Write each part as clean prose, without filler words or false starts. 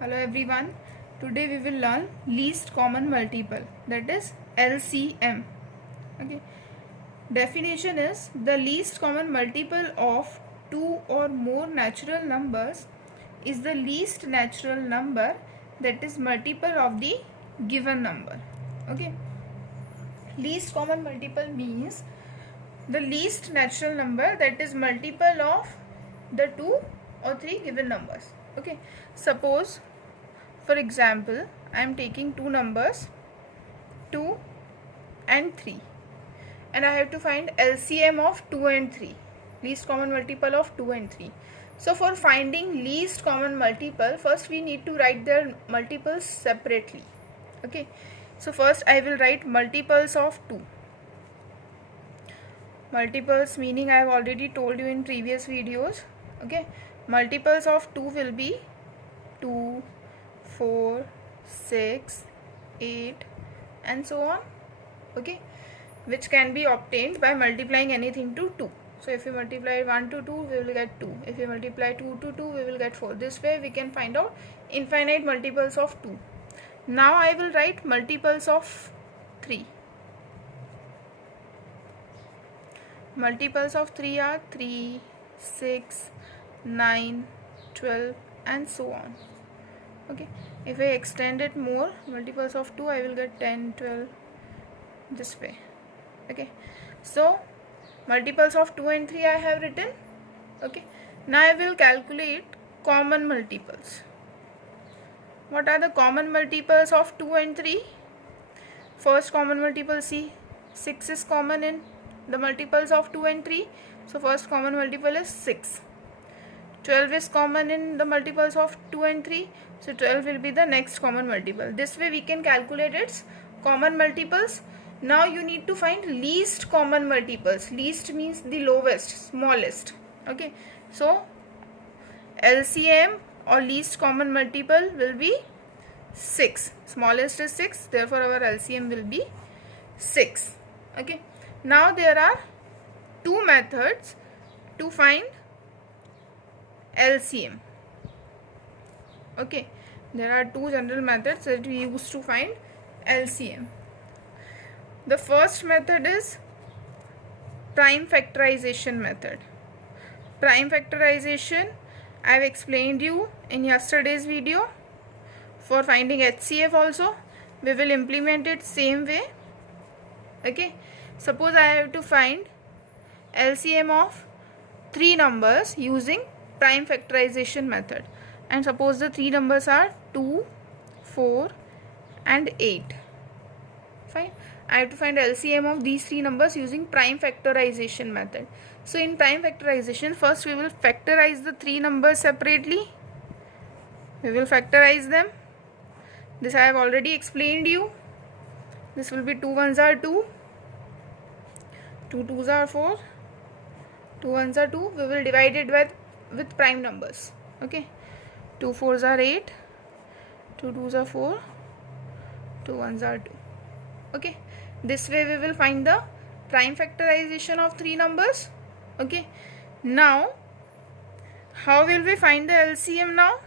Hello everyone. Today we will learn least common multiple, that is LCM. Okay. Definition is the least common multiple of two or more natural numbers is the least natural number that is multiple of the given number. Okay. Least common multiple means the least natural number that is multiple of the two or three given numbers. Okay. Suppose, for example, I am taking two numbers 2 and 3 and I have to find LCM of 2 and 3, least common multiple of 2 and 3. So for finding least common multiple, first we need to write their multiples separately. Okay, so first I will write multiples of 2. Multiples meaning I have already told you in previous videos. Okay, multiples of 2 will be 2, 4, 6, 8 and so on. Okay, which can be obtained by multiplying anything to 2. So if we multiply 1 to 2, we will get 2. If we multiply 2 to 2, we will get 4. This way we can find out infinite multiples of 2. Now I will write multiples of 3. Multiples of 3 are 3, 6, 9, 12 and so on. Okay, if I extend it more, multiples of 2, I will get 10, 12, this way. Okay, so multiples of 2 and 3 I have written. Okay, now I will calculate common multiples. What are the common multiples of 2 and 3? First common multiple, see, 6 is common in the multiples of 2 and 3. So first common multiple is 6. 12 is common in the multiples of 2 and 3. So 12 will be the next common multiple. This way we can calculate its common multiples. Now you need to find least common multiples. Least means the lowest, smallest. Okay, so LCM or least common multiple will be 6. Smallest is 6, therefore our LCM will be 6. Okay, now there are two methods to find LCM. Okay, there are two general methods that we use to find LCM. The first method is prime factorization method. Prime factorization I have explained you in yesterday's video. For finding HCF also we will implement it same way. Okay, suppose I have to find LCM of three numbers using prime factorization method, and suppose the three numbers are 2, 4 and 8. Fine, I have to find LCM of these three numbers using prime factorization method. So in prime factorization, first we will factorize the three numbers separately. We will factorize them. This I have already explained you. This will be 2 ones are 2, 2 twos are 4, 2 ones are 2. We will divide it with prime numbers. Okay, 2 fours are 8, 2 twos are 4, 2 ones are 2. Okay, this way we will find the prime factorization of three numbers. Okay, now how will we find the LCM now?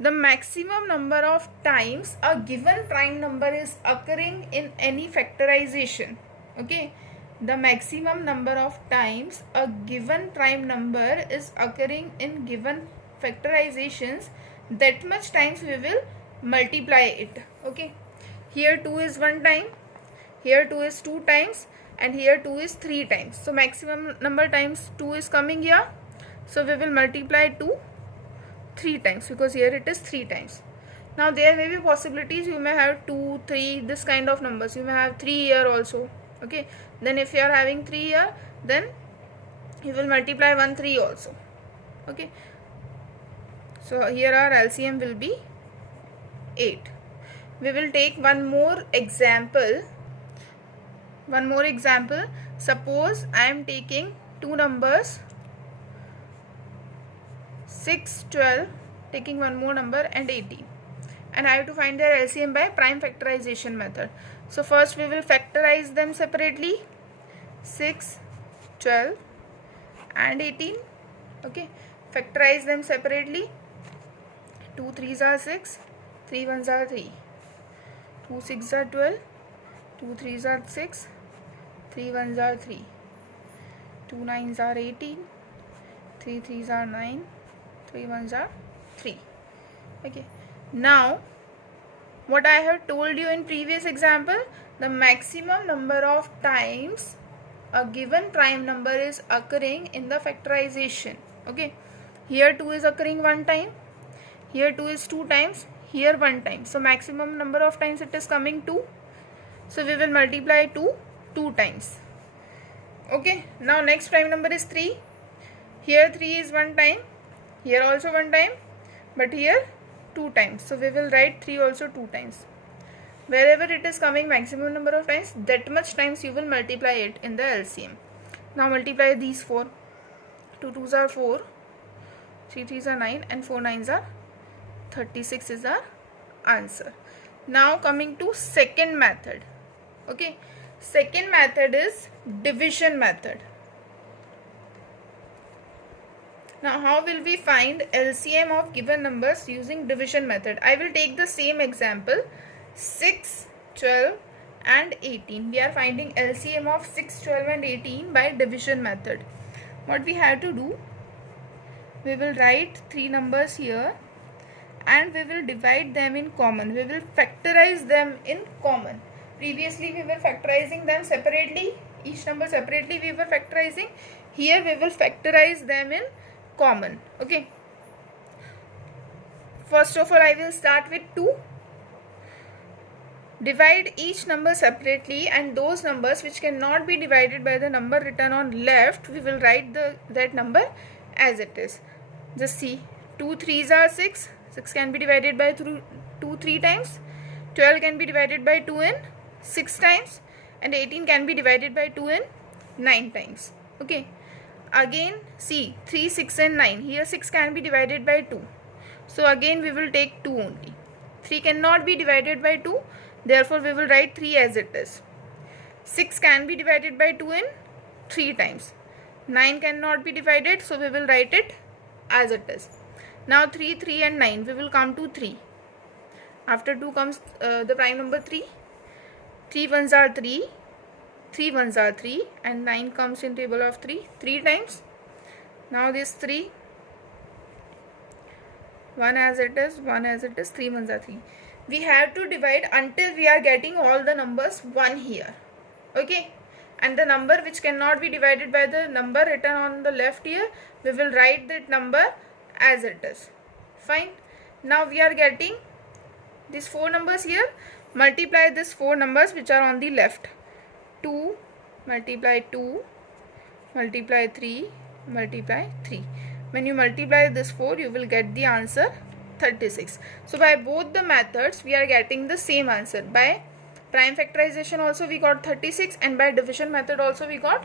The maximum number of times a given prime number is occurring in any factorization. Okay, the maximum number of times a given prime number is occurring in given factorizations, that much times we will multiply it. Okay, here 2 is 1 time, here 2 is 2 times, and here 2 is 3 times. So maximum number times 2 is coming here. So we will multiply 2 3 times because here it is 3 times. Now there may be possibilities, you may have 2, 3, this kind of numbers. You may have 3 here also. Okay, then if you are having 3 here, then you will multiply 1 3 also. Okay, so here our LCM will be 8. We will take one more example. Suppose I am taking two numbers 6, 12, taking one more number and 18, and I have to find their LCM by prime factorization method. So first we will factorize them separately, 6, 12 and 18. Okay, factorize them separately. 2 3s are 6, 3 1s are 3, 2 6s are 12, 2 3s are 6, 3 1s are 3, 2 9s are 18, 3 3s are 9, 3 1s are 3. Okay, now what I have told you in previous example, the maximum number of times a given prime number is occurring in the factorization. Okay, here 2 is occurring one time, here 2 is 2 times, here 1 time. So maximum number of times it is coming 2. So we will multiply 2 times. Okay, now next prime number is 3. Here 3 is 1 time, here also 1 time, but here 2 times. So we will write 3 also 2 times. Wherever it is coming maximum number of times, that much times you will multiply it in the LCM. Now multiply these 4. 2 2s are 4, 3 3s are 9, and 4 9s are 36 is our answer. Now coming to second method. Okay, second method is division method. Now how will we find LCM of given numbers using division method? I will take the same example, 6, 12 and 18. We are finding LCM of 6, 12 and 18 by division method. What we have to do, we will write 3 numbers here and we will divide them in common. We will factorize them in common. Previously we were factorizing them separately, each number separately we were factorizing. Here we will factorize them in common. Okay, first of all I will start with 2. Divide each number separately, and those numbers which cannot be divided by the number written on left, we will write that number as it is. Just see, 2 3s are 6, 6 can be divided by 2 3 times, 12 can be divided by 2 in 6 times, and 18 can be divided by 2 in 9 times. Okay, again see 3, 6 and 9, here 6 can be divided by 2, so again we will take 2 only. 3 cannot be divided by 2, therefore we will write 3 as it is. 6 can be divided by 2 in 3 times. 9 cannot be divided, so we will write it as it is. Now 3, 3 and 9, we will come to 3. After 2 comes the prime number 3. 3 1s are 3, 3 1s are 3, and 9 comes in table of 3 times. Now this 3, 1 as it is, 1 as it is, 3 1s are 3. We have to divide until we are getting all the numbers 1 here. Okay, and the number which cannot be divided by the number written on the left here, we will write that number as it is. Fine. Now we are getting these 4 numbers here. Multiply these 4 numbers which are on the left. 2 multiply 2 multiply 3 multiply 3. When you multiply this 4, you will get the answer 36. So by both the methods we are getting the same answer. By prime factorization also we got 36, and by division method also we got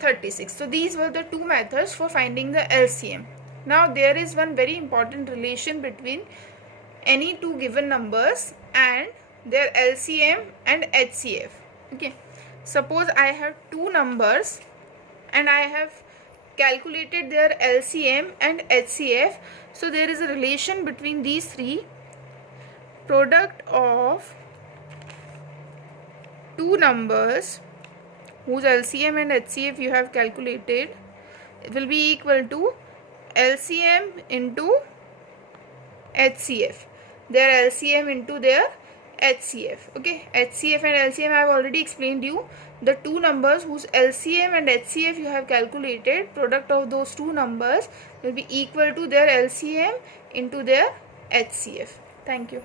36. So these were the 2 methods for finding the LCM. Now there is one very important relation between any 2 given numbers and their LCM and HCF. Okay, suppose I have 2 numbers and I have calculated their LCM and HCF. So there is a relation between these 3. Product of 2 numbers whose LCM and HCF you have calculated, it will be equal to LCM into HCF, their LCM into their HCF. Okay, HCF and LCM I have already explained you. The 2 numbers whose LCM and HCF you have calculated, product of those 2 numbers will be equal to their LCM into their HCF. Thank you.